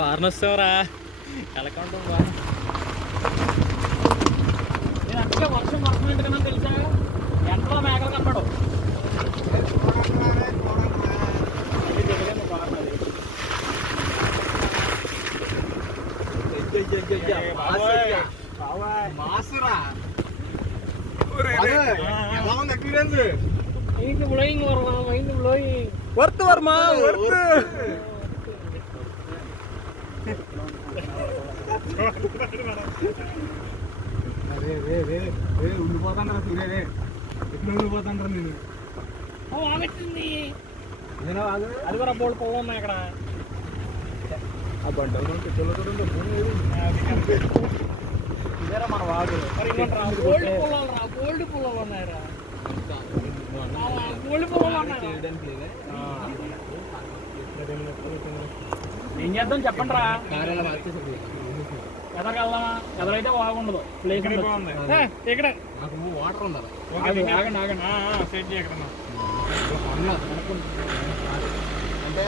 పారనొస్తావురా కలకంటాం బా. నేను అంటే వర్షం ఎందుకన్నా తెలుసా, ఎంతలో మేకలు కనపడవు. వర్మ ఉండిపోతాండ్రా సూర్యరే, ఎప్పుడు ఉండిపోతాండ్రా నేను. అది కూడా బోల్డ్ పొలం ఉన్నాయి అక్కడ. ఆ బండి ఇదేరా మన వాడు. గోల్డ్ పొలాలు ఉన్నాయరా, గోల్డ్ పొలాలు. ఏం చేద్దాం చెప్పండి రా. ఎదరికెళ్దామా? ఎదరైతే బాగుండదు ప్లేస్. ఇక్కడ వాటర్ ఉండాలి. ఆగండి ఆగండి సెట్ చేయకుండా అంటే